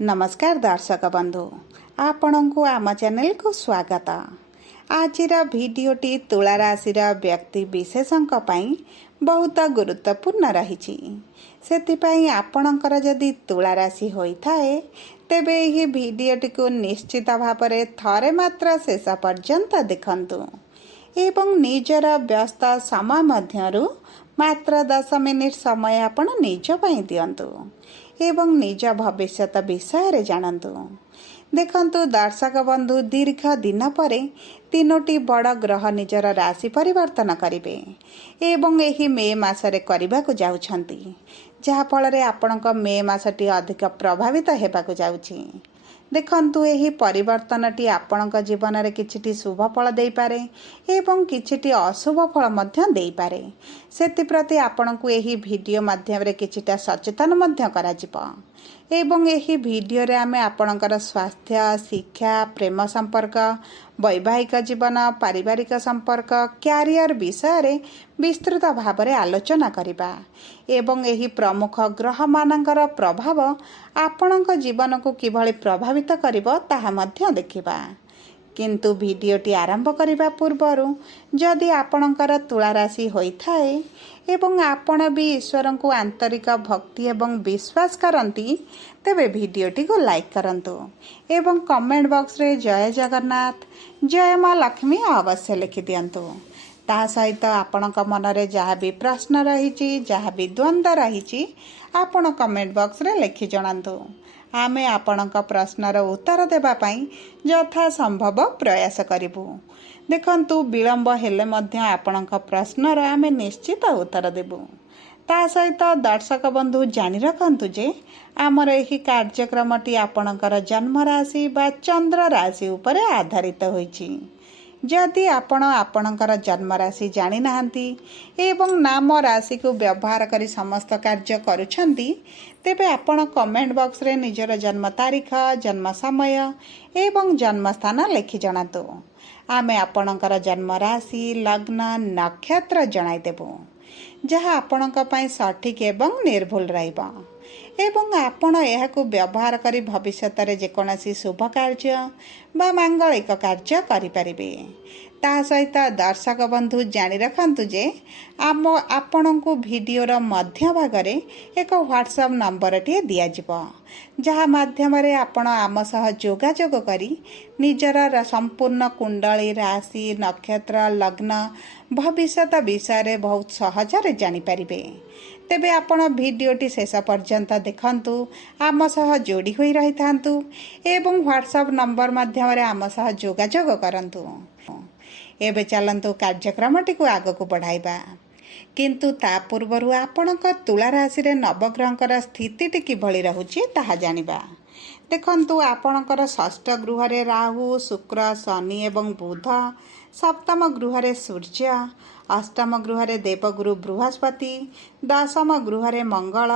नमस्कार दर्शक बंधु आपण को आम चैनल को स्वागत। आज भिडटी तुला राशि व्यक्ति विशेषों बहुत गुरुत्वपूर्ण रही से आपणकर जदि तुला राशि होता है तेबे यह भिडटी को निश्चित भाव में थरे मात्र शेष पर्यंत देखंतु एवं निजर व्यस्त समय मध्यरु मात्र 10 मिनिट समय आपण निज पई दियंतु एवं निज भविष्य विषय रे जानतु। देखंतु दर्शक बंधु दीर्घ दिन पर तीनोटी बड़ ग्रह निजर राशि परिवर्तन करिवे एवं एही मे मासरे करबाकू जाउछंती जहा फल रे आपणक मे मासटी अधिक प्रभावित हेबाकू जाउछि। देखंतु एही परिवर्तनटी आपणक जीवन रे किछिटी शुभ फल देई पारे एवं किछिटी अशुभ फल मध्य देई पारे। सेति प्रति आपणकू एही वीडियो माध्यम रे किछिटा सचेतन मध्य कराजिबो एवं एही वीडियो रे आमे आपणकर स्वास्थ्य शिक्षा प्रेम संपर्क वैवाहिक जीवन पारिवारिक संपर्क क्यारियर विषय रे विस्तृत भाव में आलोचना करिबा एवं एही प्रमुख ग्रह मानकर प्रभाव आपणक जीवन को किभଳି प्रभावित करिबो ताहा मध्य देखिबा। किंतु भिडियोटी आरंभ करने पूर्वर जदि आपणकर तुला राशि होइथाए एवं आपण भी ईश्वर को आंतरिक भक्ति एवं विश्वास करती तेबे भिडियोटी को लाइक करंतु एवं कमेंट बॉक्स रे जय जगन्नाथ जय माँ लक्ष्मी अवश्य लिखि दियंतु। ता सहित आपणक मनरे जहाँ भी प्रश्न रही जहाँ भी द्वंद्व रही आपण कमेंट बॉक्स रे लिखि जणांतु। आमे आपणक प्रश्नर उत्तर देबा पई यथा संभव प्रयास करिबु। देखंतु विलंब हेले मध्य आपणक प्रश्नर आमे निश्चित उत्तर देबु। ता सहित दर्शक बंधु जानि रखंतु जे आमर एही कार्यक्रमटी आपणकर जन्म राशि बा चंद्र राशि उपरे आधारित होईछि। जदि आपण आपणकर जन्म राशि जानि नाहंती एवं नाम राशि को व्यवहार करी समस्त कार्य करुछंती तेबे आपण कमेंट बॉक्स रे निजर जन्म तारीख जन्म समय एवं जन्म स्थान लिखि जणातु। आमे आपणकर जन्म राशि लग्न नक्षत्र जणाई देबु जहाँ आपणक पई सठिक एवं निर्भुल रहइबा एवं आपण एहाकू व्यवहार करी भविष्यत रे जेकोनसी शुभ कार्य बा मांगलिक कार्य करि परिबे। ता सहित दर्शक बंधु जानि रखंतु जे आम आपणकू भिडियोर मध्य भागरे एक व्हाट्सएप नंबर टी दिया जिवो जहाँ माध्यम रे आपण आम सह जोगाजोग करी निजर संपूर्ण कुंडली राशि नक्षत्र लग्न भविष्यत विषय रे बहुत सहजरे जानि परिबे। तेबे आपण भिडियोटी शेष पर्यंत देखंतु आम सह जोड़ी होई रही थांतु एवं व्हाट्सएप नंबर माध्यम रे आम सह जोगाजोग करंतु। एबे चलंतु कार्यक्रमटी को आगकू बढ़ाइबा किंतु ता पूर्वरु आपणक तुला राशि रे नवग्रहकर स्थितिटी किभଳି रहुछि ताहा जानिबा। देखंतु आपणकर षष्ठ गृह रे राहु शुक्र शनि एवं बुध सप्तम गृह रे सूर्य अष्टम गृह रे देवगुरु बृहस्पति दशम गृह रे मंगल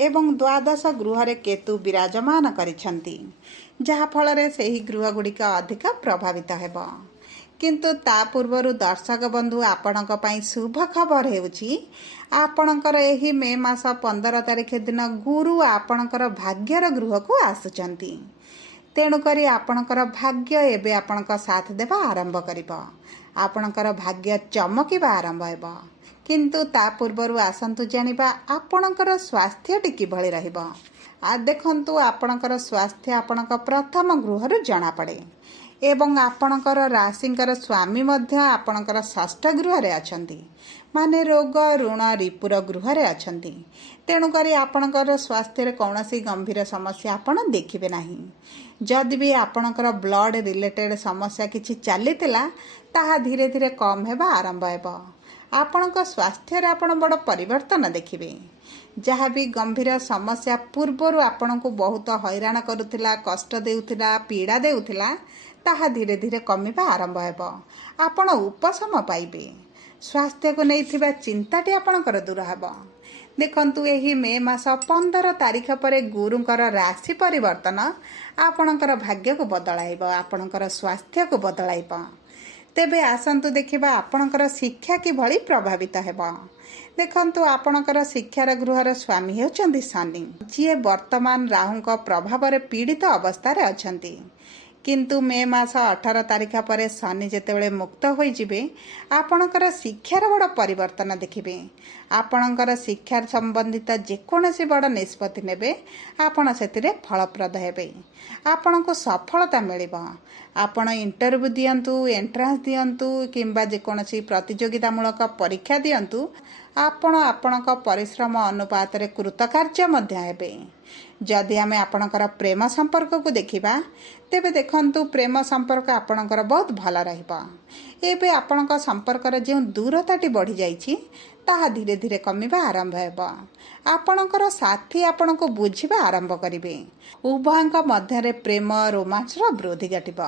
एवं द्वादश गृह रे केतु विराजमान करिछंती जहा फल रे सेही गृह गुड़िक अधिक प्रभावित हेबो। किंतु ता पूर्वरु दर्शक बंधु आपणक पई शुभ खबर हेउछि आपणकर एही मे मास 15 तारिख दिन गुरु आपणकर भाग्यर गृह को आसुचंती तेणु करी आपणकर भाग्य एबे आपणक साथ देबा आरंभ करिबो आपणकर भाग्य चमकिबा आरंभ हेबो। किंतु ता पूर्वरु आसंतु जानिबा आपणकर स्वास्थ्य टी किभଳି रहइबो। आ देखंतु आपणकर स्वास्थ्य आपणक प्रथम गृहरु जणा पड़े एवं आपणकर राशिंकर स्वामी मध्य आपणकर षष्ठ गृह रे अछंती माने रोग ऋण रिपुर गृह रे अछंती तेणु करी आपणकर स्वास्थ्य रे कौनसी गंभीर समस्या आपण देखिबे नाही। जदि भी आपणकर ब्लड रिलेटेड समस्या किछि चलीतिला ताहा धीरे धीरे कम हेबा आरंभ हेबो। आपणक स्वास्थ्य रे आपण बड़ परिवर्तन देखिबे। जहाँ भी गंभीर समस्या पूर्वर आपण को बहुत हैरान करुथिला कष्ट देउथिला पीड़ा देउथिला ताहा धीरे धीरे कमिबा आरंभ हेबो। आपण उपशम पाइबे स्वास्थ्य को नैथिबा चिंताटी आपणकर दूर हेबो। देखंतु एही मे मास 15 तारिख पर गुरुंकर राशि परिवर्तन आपणकर भाग्य को बदलाइबो आपणकर स्वास्थ्य को बदलाइबो। ତେବେ ଆସନ୍ତୁ ଦେଖିବା ଆପଣଙ୍କର ଶିକ୍ଷା କିଭଳି ପ୍ରଭାବିତ ହେବ। ଦେଖନ୍ତୁ, ଆପଣଙ୍କର ଶିକ୍ଷାର ଗୃହର ସ୍ୱାମୀ ହେଉଛନ୍ତି ଶନି, ଯିଏ ବର୍ତ୍ତମାନ ରାହୁଙ୍କ ପ୍ରଭାବରେ ପୀଡ଼ିତ ଅବସ୍ଥାରେ ଅଛନ୍ତି। କିନ୍ତୁ ମେ ମାସ 18 ତାରିଖ ପରେ ଶନି ଯେତେବେଳେ ମୁକ୍ତ ହୋଇଯିବେ, ଆପଣଙ୍କର ଶିକ୍ଷାର ବଡ଼ ପରିବର୍ତ୍ତନ ଦେଖିବେ। ଆପଣଙ୍କର ଶିକ୍ଷା ସମ୍ବନ୍ଧିତ ଯେକୌଣସି ବଡ଼ ନିଷ୍ପତ୍ତି ନେବେ, ଆପଣ ସେଥିରେ ଫଳପ୍ରଦ ହେବେ। ଆପଣଙ୍କୁ ସଫଳତା ମିଳିବ। ଆପଣ ଇଣ୍ଟରଭ୍ୟୁ ଦିଅନ୍ତୁ, ଏଣ୍ଟ୍ରାନ୍ସ ଦିଅନ୍ତୁ କିମ୍ବା ଯେକୌଣସି ପ୍ରତିଯୋଗିତାମୂଳକ ପରୀକ୍ଷା ଦିଅନ୍ତୁ, ଆପଣ ଆପଣଙ୍କ ପରିଶ୍ରମ ଅନୁପାତରେ କୃତକାର୍ଯ୍ୟ ମଧ୍ୟ ହେବେ। ଯଦି ଆମେ ଆପଣଙ୍କର ପ୍ରେମ ସମ୍ପର୍କକୁ ଦେଖିବା, ତେବେ ଦେଖନ୍ତୁ, ପ୍ରେମ ସମ୍ପର୍କ ଆପଣଙ୍କର ବହୁତ ଭଲ ରହିବ। ଏବେ ଆପଣଙ୍କ ସମ୍ପର୍କର ଯେଉଁ ଦୂରତାଟି ବଢ଼ିଯାଇଛି, ତାହା ଧୀରେ ଧୀରେ କମିବା ଆରମ୍ଭ ହେବ। ଆପଣଙ୍କର ସାଥୀ ଆପଣଙ୍କୁ ବୁଝିବା ଆରମ୍ଭ କରିବେ। ଉଭୟଙ୍କ ମଧ୍ୟରେ ପ୍ରେମ ରୋମାଞ୍ଚର ବୃଦ୍ଧି ଘଟିବ।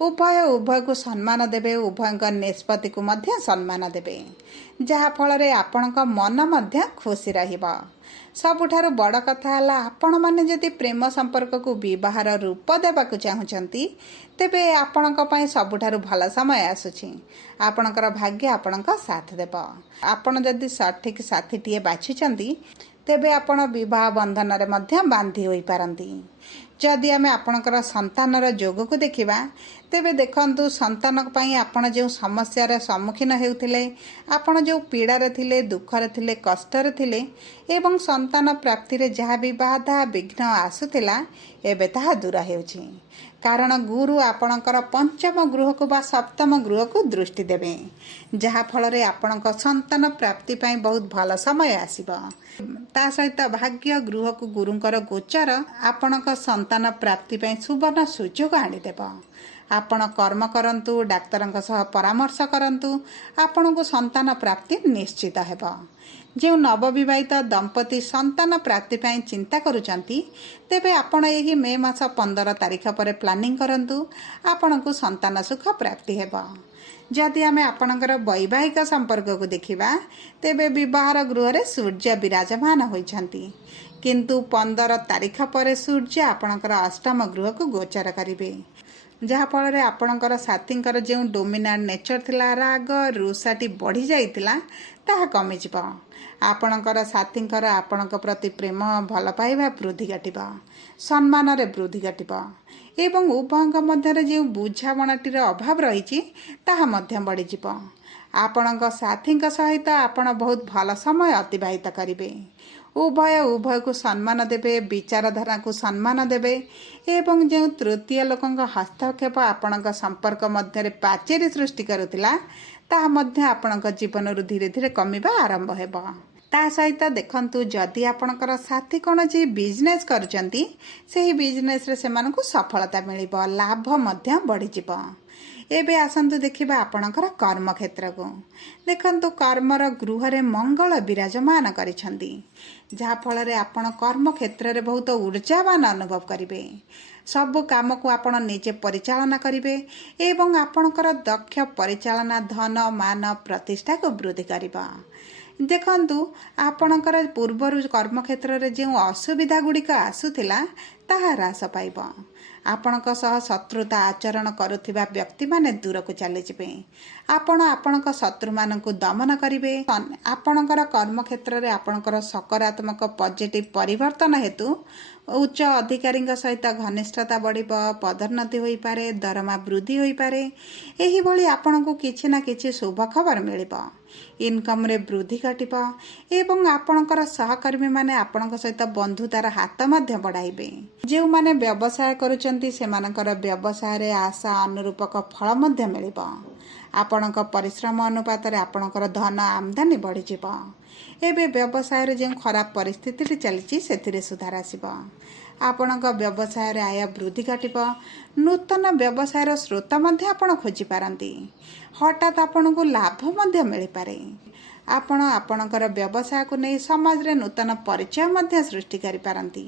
ଉଭୟକୁ ସମ୍ମାନ ଦେବେ, ଉଭୟଙ୍କ ନିଷ୍ପତ୍ତିକୁ ମଧ୍ୟ ସମ୍ମାନ ଦେବେ, ଯାହାଫଳରେ ଆପଣଙ୍କ ମନ ମଧ୍ୟ ଖୁସି ରହିବ। ସବୁଠାରୁ ବଡ଼ କଥା ହେଲା, ଆପଣମାନେ ଯଦି ପ୍ରେମ ସମ୍ପର୍କକୁ ବିବାହର ରୂପ ଦେବାକୁ ଚାହୁଁଛନ୍ତି, ତେବେ ଆପଣଙ୍କ ପାଇଁ ସବୁଠାରୁ ଭଲ ସମୟ ଆସୁଛି। ଆପଣଙ୍କର ଭାଗ୍ୟ ଆପଣଙ୍କ ସାଥ ଦେବ। ଆପଣ ଯଦି ସଠିକ୍ ସାଥୀଟିଏ ବାଛିଛନ୍ତି, ତେବେ ଆପଣ ବିବାହ ବନ୍ଧନରେ ମଧ୍ୟ ବାନ୍ଧି ହୋଇପାରନ୍ତି। ଯଦି ଆମେ ଆପଣଙ୍କର ସନ୍ତାନର ଯୋଗକୁ ଦେଖିବା, ତେବେ ଦେଖନ୍ତୁ, ସନ୍ତାନ ପାଇଁ ଆପଣ ଯେଉଁ ସମସ୍ୟାର ସମ୍ମୁଖୀନ ହେଉଥିଲେ, ଆପଣ ଯେଉଁ ପୀଡ଼ାରେ ଥିଲେ, ଦୁଃଖରେ ଥିଲେ, କଷ୍ଟରେ ଥିଲେ ଏବଂ ସନ୍ତାନ ପ୍ରାପ୍ତିରେ ଯାହା ବି ବାଧା ବିଘ୍ନ ଆସୁଥିଲା, ଏବେ ତାହା ଦୂର ହେଉଛି। କାରଣ ଗୁରୁ ଆପଣଙ୍କର ପଞ୍ଚମ ଗୃହକୁ ବା ସପ୍ତମ ଗୃହକୁ ଦୃଷ୍ଟି ଦେବେ, ଯାହାଫଳରେ ଆପଣଙ୍କ ସନ୍ତାନ ପ୍ରାପ୍ତି ପାଇଁ ବହୁତ ଭଲ ସମୟ ଆସିବ। ତା ସହିତ ଭାଗ୍ୟ ଗୃହକୁ ଗୁରୁଙ୍କର ଗୋଚର ଆପଣଙ୍କ ସନ୍ତାନ ପ୍ରାପ୍ତି ପାଇଁ ସୁବର୍ଣ୍ଣ ସୁଯୋଗ ଆଣିଦେବ। ଆପଣ କର୍ମ କରନ୍ତୁ, ଡାକ୍ତରଙ୍କ ସହ ପରାମର୍ଶ କରନ୍ତୁ, ଆପଣଙ୍କୁ ସନ୍ତାନ ପ୍ରାପ୍ତି ନିଶ୍ଚିତ ହେବ। ଯେଉଁ ନବବିବାହିତ ଦମ୍ପତି ସନ୍ତାନ ପ୍ରାପ୍ତି ପାଇଁ ଚିନ୍ତା କରୁଛନ୍ତି, ତେବେ ଆପଣ ଏହି ମେ ମାସ 15 ତାରିଖ ପରେ ପ୍ଲାନିଂ କରନ୍ତୁ, ଆପଣଙ୍କୁ ସନ୍ତାନ ସୁଖ ପ୍ରାପ୍ତି ହେବ। ଯଦି ଆମେ ଆପଣଙ୍କର ବୈବାହିକ ସମ୍ପର୍କକୁ ଦେଖିବା, ତେବେ ବିବାହର ଗୃହରେ ସୂର୍ଯ୍ୟ ବିରାଜମାନ ହୋଇଛନ୍ତି। କିନ୍ତୁ 15 ତାରିଖ ପରେ ସୂର୍ଯ୍ୟ ଆପଣଙ୍କର ଅଷ୍ଟମ ଗୃହକୁ ଗୋଚର କରିବେ, ଯାହାଫଳରେ ଆପଣଙ୍କର ସାଥୀଙ୍କର ଯେଉଁ ଡୋମିନାଣ୍ଟ ନେଚର ଥିଲା, ରାଗ ରୁଷାଟି ବଢ଼ି ଯାଇଥିଲା, ତାହା କମିଯିବ। ଆପଣଙ୍କର ସାଥୀଙ୍କର ଆପଣଙ୍କ ପ୍ରତି ପ୍ରେମ ଭଲ ପାଇବା ବୃଦ୍ଧି ଘଟିବ, ସମ୍ମାନରେ ବୃଦ୍ଧି ଘଟିବ ଏବଂ ଉଭୟଙ୍କ ମଧ୍ୟରେ ଯେଉଁ ବୁଝାମଣାଟିର ଅଭାବ ରହିଛି, ତାହା ମଧ୍ୟ ବଢ଼ିଯିବ। ଆପଣଙ୍କ ସାଥୀଙ୍କ ସହିତ ଆପଣ ବହୁତ ଭଲ ସମୟ ଅତିବାହିତ କରିବେ। ଉଭୟକୁ ସମ୍ମାନ ଦେବେ, ବିଚାରଧାରାକୁ ସମ୍ମାନ ଦେବେ ଏବଂ ଯେଉଁ ତୃତୀୟ ଲୋକଙ୍କ ହସ୍ତକ୍ଷେପ ଆପଣଙ୍କ ସମ୍ପର୍କ ମଧ୍ୟରେ ପାଚେରୀ ସୃଷ୍ଟି କରୁଥିଲା, ତାହା ମଧ୍ୟ ଆପଣଙ୍କ ଜୀବନରୁ ଧୀରେ ଧୀରେ କମିବା ଆରମ୍ଭ ହେବ। ତା ସହିତ ଦେଖନ୍ତୁ, ଯଦି ଆପଣଙ୍କର ସାଥୀ କୌଣସି ବିଜନେସ୍ କରୁଛନ୍ତି, ସେହି ବିଜନେସ୍ରେ ସେମାନଙ୍କୁ ସଫଳତା ମିଳିବ, ଲାଭ ମଧ୍ୟ ବଢ଼ିଯିବ। ଏବେ ଆସନ୍ତୁ ଦେଖିବା ଆପଣଙ୍କର କର୍ମକ୍ଷେତ୍ରକୁ। ଦେଖନ୍ତୁ, କର୍ମର ଗୃହରେ ମଙ୍ଗଳ ବିରାଜମାନ କରିଛନ୍ତି, ଯାହାଫଳରେ ଆପଣ କର୍ମକ୍ଷେତ୍ରରେ ବହୁତ ଊର୍ଜାବାନ ଅନୁଭବ କରିବେ। ସବୁ କାମକୁ ଆପଣ ନିଜେ ପରିଚାଳନା କରିବେ ଏବଂ ଆପଣଙ୍କର ଦକ୍ଷ ପରିଚାଳନା ଧନ ମାନ ପ୍ରତିଷ୍ଠାକୁ ବୃଦ୍ଧି କରିବ। ଦେଖନ୍ତୁ, ଆପଣଙ୍କର ପୂର୍ବରୁ କର୍ମକ୍ଷେତ୍ରରେ ଯେଉଁ ଅସୁବିଧା ଗୁଡ଼ିକ ଆସୁଥିଲା, ତାହା ହ୍ରାସ ପାଇବ। ଆପଣଙ୍କ ସହ ଶତ୍ରୁତା ଆଚରଣ କରୁଥିବା ବ୍ୟକ୍ତିମାନେ ଦୂରକୁ ଚାଲିଯିବେ। ଆପଣ ଆପଣଙ୍କ ଶତ୍ରୁମାନଙ୍କୁ ଦମନ କରିବେ। ଆପଣଙ୍କର କର୍ମକ୍ଷେତ୍ରରେ ଆପଣଙ୍କର ସକାରାତ୍ମକ ପଜିଟିଭ ପରିବର୍ତ୍ତନ ହେତୁ ଉଚ୍ଚ ଅଧିକାରୀଙ୍କ ସହିତ ଘନିଷ୍ଠତା ବଢ଼ିବ, ପଦୋନ୍ନତି ହୋଇପାରେ, ଦରମା ବୃଦ୍ଧି ହୋଇପାରେ। ଏହିଭଳି ଆପଣଙ୍କୁ କିଛି ନା କିଛି ଶୁଭ ଖବର ମିଳିବ। ଇନକମ୍ରେ ବୃଦ୍ଧି ଘଟିବ ଏବଂ ଆପଣଙ୍କର ସହକର୍ମୀମାନେ ଆପଣଙ୍କ ସହିତ ବନ୍ଧୁତାର ହାତ ମଧ୍ୟ ବଢ଼ାଇବେ। ଯେଉଁମାନେ ବ୍ୟବସାୟ କରୁଛନ୍ତି, ସେମାନଙ୍କର ବ୍ୟବସାୟରେ ଆଶା ଅନୁରୂପକ ଫଳ ମଧ୍ୟ ମିଳିବ। ଆପଣଙ୍କ ପରିଶ୍ରମ ଅନୁପାତରେ ଆପଣଙ୍କର ଧନ ଆମଦାନୀ ବଢ଼ିଯିବ। ଏବେ ବ୍ୟବସାୟରେ ଯେଉଁ ଖରାପ ପରିସ୍ଥିତିଟି ଚାଲିଛି, ସେଥିରେ ସୁଧାର ଆସିବ। ଆପଣଙ୍କ ବ୍ୟବସାୟରେ ଆୟ ବୃଦ୍ଧି ଘଟିବ। ନୂତନ ବ୍ୟବସାୟର ସ୍ରୋତ ମଧ୍ୟ ଆପଣ ଖୋଜିପାରନ୍ତି। ହଠାତ୍ ଆପଣଙ୍କୁ ଲାଭ ମଧ୍ୟ ମିଳିପାରେ। ଆପଣ ଆପଣଙ୍କର ବ୍ୟବସାୟକୁ ନେଇ ସମାଜରେ ନୂତନ ପରିଚୟ ମଧ୍ୟ ସୃଷ୍ଟି କରିପାରନ୍ତି।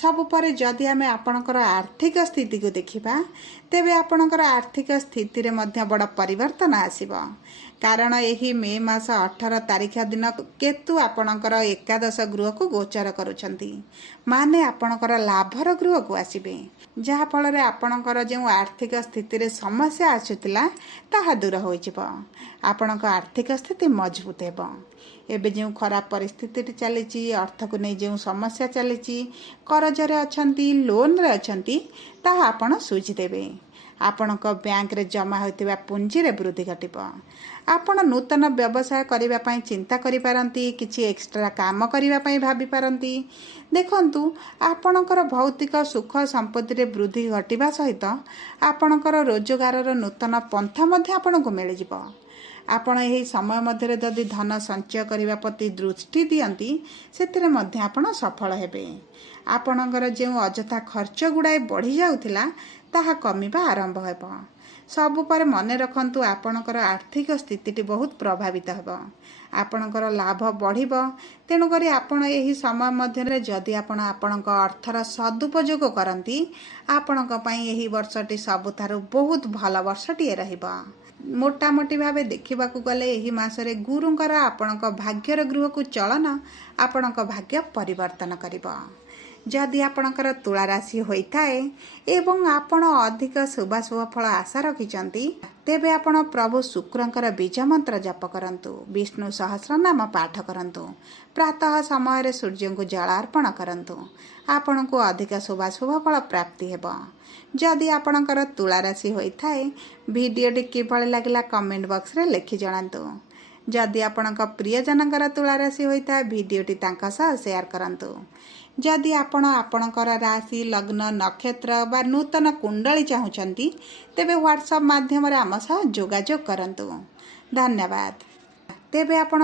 ସବୁପରେ ଯଦି ଆମେ ଆପଣଙ୍କର ଆର୍ଥିକ ସ୍ଥିତିକୁ ଦେଖିବା ତେବେ ଆପଣଙ୍କର ଆର୍ଥିକ ସ୍ଥିତିରେ ମଧ୍ୟ ବଡ଼ ପରିବର୍ତ୍ତନ ଆସିବ। କାରଣ ଏହି ମେ ମାସ 18 ତାରିଖ ଦିନ କେତୁ ଆପଣଙ୍କର ଏକାଦଶ ଗୃହକୁ ଗୋଚର କରୁଛନ୍ତି, ମାନେ ଆପଣଙ୍କର ଲାଭର ଗୃହକୁ ଆସିବେ, ଯାହାଫଳରେ ଆପଣଙ୍କର ଯେଉଁ ଆର୍ଥିକ ସ୍ଥିତିରେ ସମସ୍ୟା ଆସୁଥିଲା ତାହା ଦୂର ହୋଇଯିବ। ଆପଣଙ୍କ ଆର୍ଥିକ ସ୍ଥିତି ମଜବୁତ ହେବ। ଏବେ ଯେଉଁ ଖରାପ ପରିସ୍ଥିତିଟି ଚାଲିଛି, ଅର୍ଥକୁ ନେଇ ଯେଉଁ ସମସ୍ୟା ଚାଲିଛି, କରଜରେ ଅଛନ୍ତି, ଲୋନ୍ରେ ଅଛନ୍ତି, ତାହା ଆପଣ ସୁଝିଦେବେ। ଆପଣଙ୍କ ବ୍ୟାଙ୍କରେ ଜମା ହୋଇଥିବା ପୁଞ୍ଜିରେ ବୃଦ୍ଧି ଘଟିବ। ଆପଣ ନୂତନ ବ୍ୟବସାୟ କରିବା ପାଇଁ ଚିନ୍ତା କରିପାରନ୍ତି, କିଛି ଏକ୍ସଟ୍ରା କାମ କରିବା ପାଇଁ ଭାବିପାରନ୍ତି। ଦେଖନ୍ତୁ, ଆପଣଙ୍କର ଭୌତିକ ସୁଖ ସମ୍ପତ୍ତିରେ ବୃଦ୍ଧି ଘଟିବା ସହିତ ଆପଣଙ୍କର ରୋଜଗାରର ନୂତନ ପନ୍ଥା ମଧ୍ୟ ଆପଣଙ୍କୁ ମିଳିଯିବ। ଆପଣ ଏହି ସମୟ ମଧ୍ୟରେ ଯଦି ଧନ ସଞ୍ଚୟ କରିବା ପ୍ରତି ଦୃଷ୍ଟି ଦିଅନ୍ତି, ସେଥିରେ ମଧ୍ୟ ଆପଣ ସଫଳ ହେବେ। ଆପଣଙ୍କର ଯେଉଁ ଅଯଥା ଖର୍ଚ୍ଚ ଗୁଡ଼ାଏ ବଢ଼ିଯାଉଥିଲା ତାହା କମିବା ଆରମ୍ଭ ହେବ। ସବୁ ପରେ ମନେ ରଖନ୍ତୁ, ଆପଣଙ୍କର ଆର୍ଥିକ ସ୍ଥିତିଟି ବହୁତ ପ୍ରଭାବିତ ହେବ। ଆପଣଙ୍କର ଲାଭ ବଢ଼ିବ। ତେଣୁକରି ଆପଣ ଏହି ସମୟ ମଧ୍ୟରେ ଯଦି ଆପଣ ଆପଣଙ୍କ ଅର୍ଥର ସଦୁପଯୋଗ କରନ୍ତି, ଆପଣଙ୍କ ପାଇଁ ଏହି ବର୍ଷଟି ସବୁଠାରୁ ବହୁତ ଭଲ ବର୍ଷଟିଏ ରହିବ। ମୋଟାମୋଟି ଭାବେ ଦେଖିବାକୁ ଗଲେ ଏହି ମାସରେ ଗୁରୁଙ୍କର ଆପଣଙ୍କ ଭାଗ୍ୟର ଗୃହକୁ ଚଳନ ଆପଣଙ୍କ ଭାଗ୍ୟ ପରିବର୍ତ୍ତନ କରିବ। ଯଦି ଆପଣଙ୍କର ତୁଳା ରାଶି ହୋଇଥାଏ ଏବଂ ଆପଣ ଅଧିକ ଶୁଭାଶୁଭ ଫଳ ଆଶା ରଖିଛନ୍ତି, ତେବେ ଆପଣ ପ୍ରଭୁ ଶୁକ୍ରଙ୍କର ବୀଜ ମନ୍ତ୍ର ଜପ କରନ୍ତୁ, ବିଷ୍ଣୁ ସହସ୍ରନାମ ପାଠ କରନ୍ତୁ, ପ୍ରାତଃ ସମୟରେ ସୂର୍ଯ୍ୟଙ୍କୁ ଜଳ ଅର୍ପଣ କରନ୍ତୁ। ଆପଣଙ୍କୁ ଅଧିକ ଶୁଭାଶୁଭ ଫଳ ପ୍ରାପ୍ତି ହେବ। ଯଦି ଆପଣଙ୍କର ତୁଳା ରାଶି ହୋଇଥାଏ, ଭିଡ଼ିଓଟି କିଭଳି ଲାଗିଲା କମେଣ୍ଟ ବକ୍ସରେ ଲେଖି ଜଣାନ୍ତୁ। ଯଦି ଆପଣଙ୍କ ପ୍ରିୟଜନଙ୍କର ତୁଳା ରାଶି ହୋଇଥାଏ, ଭିଡ଼ିଓଟି ତାଙ୍କ ସହ ସେୟାର କରନ୍ତୁ। ଯଦି ଆପଣ ଆପଣଙ୍କର ରାଶି, ଲଗ୍ନ, ନକ୍ଷତ୍ର ବା ନୂତନ କୁଣ୍ଡଳୀ ଚାହୁଁଛନ୍ତି, ତେବେ ହ୍ୱାଟ୍ସଆପ୍ ମାଧ୍ୟମରେ ଆମ ସହ ଯୋଗାଯୋଗ କରନ୍ତୁ। ଧନ୍ୟବାଦ। ତେବେ ଆପଣ